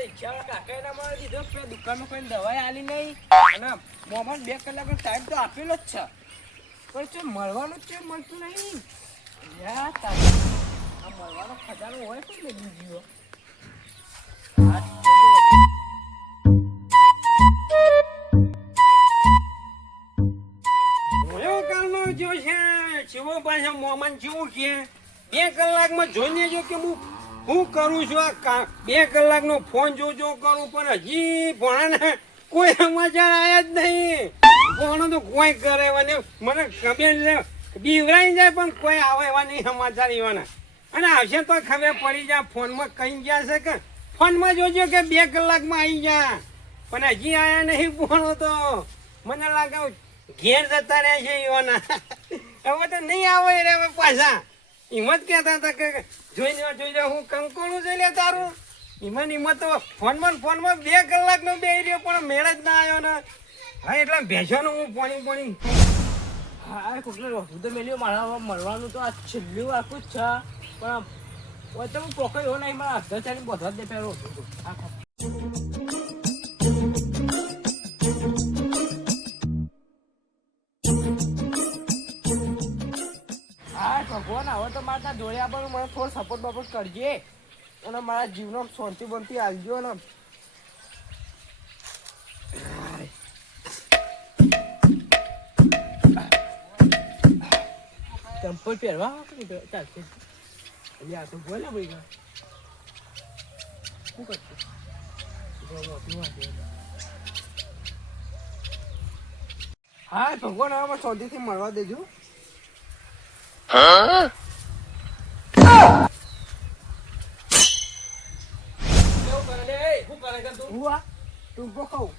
રિક્ષાવાળા કાકાએ ના મળે દીધો કે દુકાનમાં કોઈ દવાઈ આલી નહીં અને મોમાં 2 કલાકનો ટાઈમ તો આપેલો જ છે પણ છે મળવાનું છે મળતું નહીં યા તારે આ મળવાનો ખજાનો હોય તો લઈ ગયો હોયો કાલનો જો છે શિવો પાછા મોમાન જેવું કે 2 કલાકમાં જોઈને જો કે હું કરું છું આ 2 કલાકનો ફોન જો કરું પણ હજી ભણાને કોઈ સમાચાર આયા જ નહીં ભણો તો કોઈ કરે મને ખબર બીવરાઈ જાય પણ કોઈ આવે એવા નહીં સમાચાર એવાના અને આવશે તો ખબર પડી જાય ફોનમાં કઈ ગયા છે કે ફોનમાં જોજો કે 2 કલાકમાં આવી ગયા પણ હજી આયા નહીં ભણો તો મને લાગે ઘેર જતા રહે છે એવાના હવે તો નહીં આવે રે પાછા હિંમત કહેતા હતા કે જોઈ લે હું કંકોળું જોઈ લે તારું હિંમત તો ફોનમાં 2 કલાકનો બેહી રહ્યો પણ મેળ જ ના આવ્યો ને હા એટલે ભેંસોનું હું પાણી હા કોકલો તો મેલ્યો મારા મળવાનું તો આ છેલ્લું આખું જ છે પણ હોય તો હું પોકળ્યો નહીં મારા અધર ચાલી બધા જ દે પહેરો હા ભગવાન હવે તો મારા દોડ્યા પર મને થોડો સપોર્ટ બપોર્ટ કરજે અને મારા જીવનો શાંતિ બનતી આવજો ને ચંપલ પહેરવા ચાલશે એટલે આ તો બોલે ભાઈ શું કરશે હા ભગવાન હવે શાંતિથી મળવા દેજો ટૂંકો ખાઉં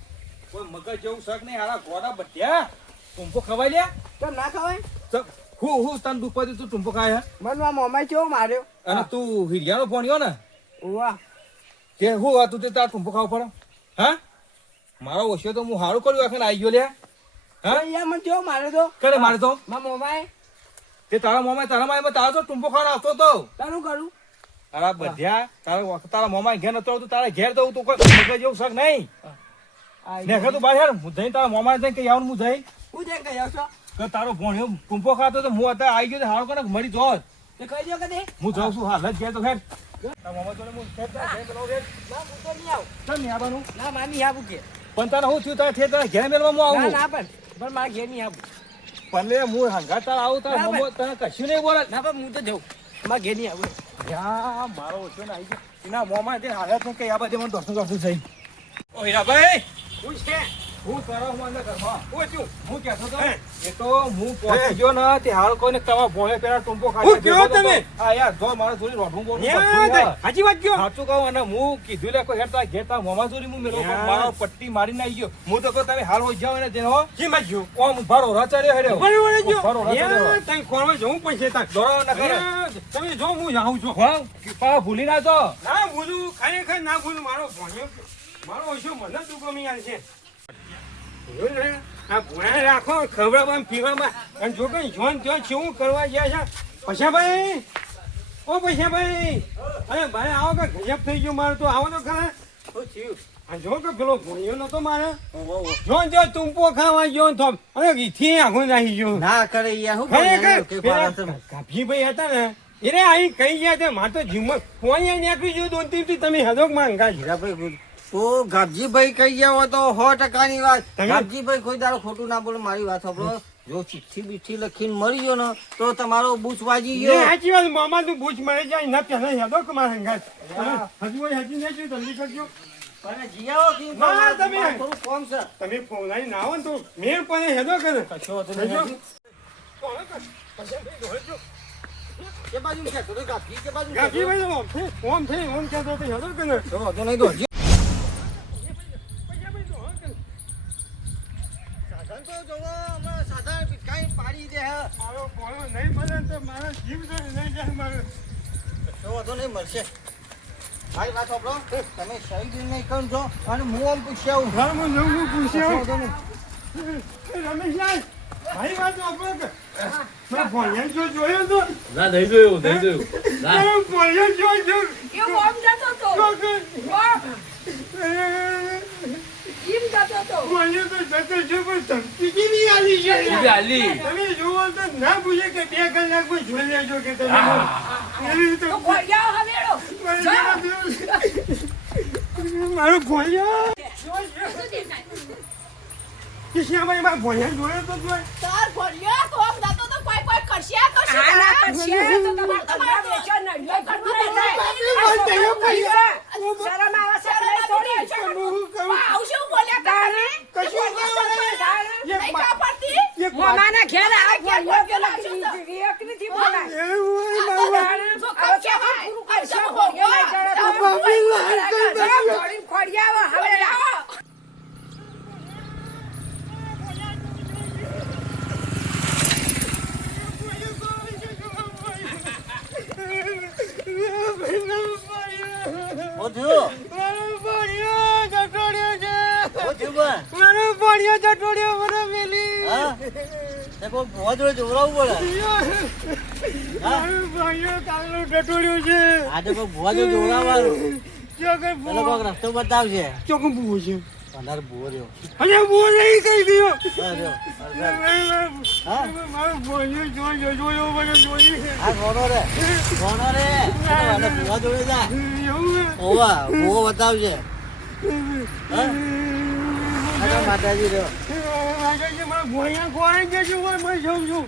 કોઈ મગજ જેવું શક નહીં હારા ગોડા બટ્યા ટૂંપો ખવાય લ્યા તો ના ખવાય હું તને દુપાદી તું ટૂંપો ખાય મનમાં મોમાઈ કેવો માર્યો અને તું હિરિયાનો ભણ્યો ને વાહ કે હું હતું તે તાર ટૂંપો ખાવ પડે હા મારો ઓછો તો હું સારું કર્યું આખે આવી ગયો લ્યા હા યાર મને કેવો માર્યો તો કરે મારે તો મારા મોમાઈ તે તારા મોમાં તારો તો ટૂંપો ખાવા આવતો તો તારું કરું તારા બધ્યા તારા મોમાં ઘેર નતો આવતું તારા ઘેર તો તું કોઈ મગજ જેવું શક નહીં ને તું બહાર હું જઈને તારા મોમાં જઈને કઈ આવવાનું હું જઈ હું જઈને કહી આવશો કે તારો ભણ્યો ટૂંપો ખાતો તો હું અત્યારે આવી ગયો હારો કોને મરી જોત તે કહી દો કદે હું જાઉં છું હાલ જ ઘેર તો ઘેર મોમાં જોડે હું ઘેર ના હું તો નહીં આવું ચાલ નહીં આવવાનું ના મારે નહીં આવું કે પણ તને શું થયું તારે તારા ઘેર મેળવા હું આવું ના પણ મારા ઘેર નહીં આવું પણ હું હંગાત તારા આવું તારા મોમો તને કશું નહીં બોલે ના પણ હું તો જઉં મારા ઘેર નહીં આવું યા મારો ઓછો ને આવી ગયો એના મોમાં તે હાલત નહીં કઈ આ બધે મને દોસ્તું થઈ ઓ હીરાભાઈ હું છે હું કરો હું અંદર ઘરમાં હું છું હું કહેતો તો એ તો હું પહોંચી ગયો ને તે હાલ કોઈને તમારા ભોળે પેલા ટૂંપો હું કયો તમે? હા યાર જો મારે થોડી રોઢું બોલું હાજી વાત કયો સાચું કહું અને હું કીધું લે કોઈ હેરતા ઘેરતા મોમાં ચોરી હું મેળવો યાર. મારો પટ્ટી મારીને આવી ગયો હું તો કહું તમે હાલ હોય જાવ ને તેનો જી માં ગયો ઓમ ભારો રચાર્યો હેર્યો બરાબર ગયો ભારો રચાર્યો યાર તઈ ખોરવા જવું પડશે તા દોરો ન કરે તમે જો હું આવું છું હા પા ભૂલી ના તો ના ભૂલું ખરેખર ના ભૂલું મારો ભણ્યો મારો ઓછો મને તું ગમી યાર છે જોયું ને? આ ભૂણા રાખો ખવડાવવામાં પીવામાં અને જો કઈ જોન ત્યાં શું કરવા ગયા છે પૈસાભાઈ ઓ પૈસાભાઈ અરે ભાઈ આવો કે ગજબ થઈ ગયું મારું તો આવો તો ખરા શું થયું આ જો કે પેલો ભૂણ્યો નતો મારે જોન ત્યાં ટૂંપો ખાવા ગયો તો અરે ઈથી આખું નાખી ગયો ના કરે યાર હું ખરેખર ગાભીભાઈ હતા ને એને અહીં કઈ ગયા તે મારે તો જીવમાં કોઈ નીકળી ગયું 2-3 થી તમે હદોક માંગા છે તો ગાબજીભાઈ કહી ગયા તો 100% વાત તમે- ગાબજીભાઈ કોઈ દાડો ખોટું ના બોલે મારી વાત સાંભળો જો ચિઠ્ઠી બીઠ્ઠી લખીને મરી ગયો ને તો તમારો બૂચ વાજી એ ગયો સાચી વાત મામા તું બૂચ મળી જાય ના પહેલા યાદો કે મારા હંગાત હજુ હજી નહીં જોયું જલ્દી કરજો અને જીયાઓ કી ના, તમે- મારે થોડું કોમ છે તમે ફોલાઈ ના આવો ને તો મેર પણ હેદો કરે કશો વાંધો નહીં. કશો. કે બાજુ છે તો ગાબજી કે બાજુ છે? ગાજી ભાઈ ઓમ થઈ ઓમ કહેતો તો હેદો કરે કશો વાંધો નહીં તો હજી. સાધન તો જોવો હમણાં સાધન ભીખાઈ પાડી દે હે. મારો પોણો નહીં મળે તો મારા જીવ તો નહીં જાય મારે કશો વાંધો નહીં મળશે મારી વાત સાંભળો તમે શહીદ નહીં કરો છો અને હું આમ પૂછ્યા ઘરમાં નવું પૂછ્યું વાંધો નહીં. રમેશભાઈ મારી વાત વાપરો કે મેં ભણ્યા જો જોયો તો ના નહીં જોયું નહીં જોયું ના મેં ભણ્યા જો એવું આમ જતો હતો. જો કે કેમ જતો તો? મને તો જતો છે પણ ધમકી કેવી આલી છે ઊભી હાલી. તમે જુઓ તો ના પૂછે કે 2 કલાકમાં જોઈ લેજો કે તમે એવી તો તો ખોડિયા હવેડો. મારો ભોળિયો શું દેખાય? કિશનભાઈ મારા ભોળિયા જોયો તો જોઈ તાર ખોડિયા તો આમ જતો તો કોઈ કોઈ કરશે તો શું? હા, ના કરશે તો તમારે વેચો નડિયો કરવું શરમ આવે છે કે નહીં થોડી? આવું શું બોલ્યા તમે? કશું નહીં ખબર પડતી? મોમાના ઘેર આ ઘેર પેલા બોલાવશો તો? એક નથી બોલાય. જો કમ છે ભાઈ? અચ્છા, ખોડિયા. દોડીને ખોડિયા આવે, હવે આવો. રસ્તો બતાવશે ચોકમ ભૂવો છે પંદર ભૂવો રહ્યો અરે ભૂવો નહીં કહી દો હા મારો ભોળિયો જોયો મને જોઈ આ કોનો રે ભૂવા જોડે જા એવું ઓવા ભૂવો બતાવશે માતાજી રહ્યો મારા ભોળિયા ખોવાઈ ગયા છે હું જઉં છું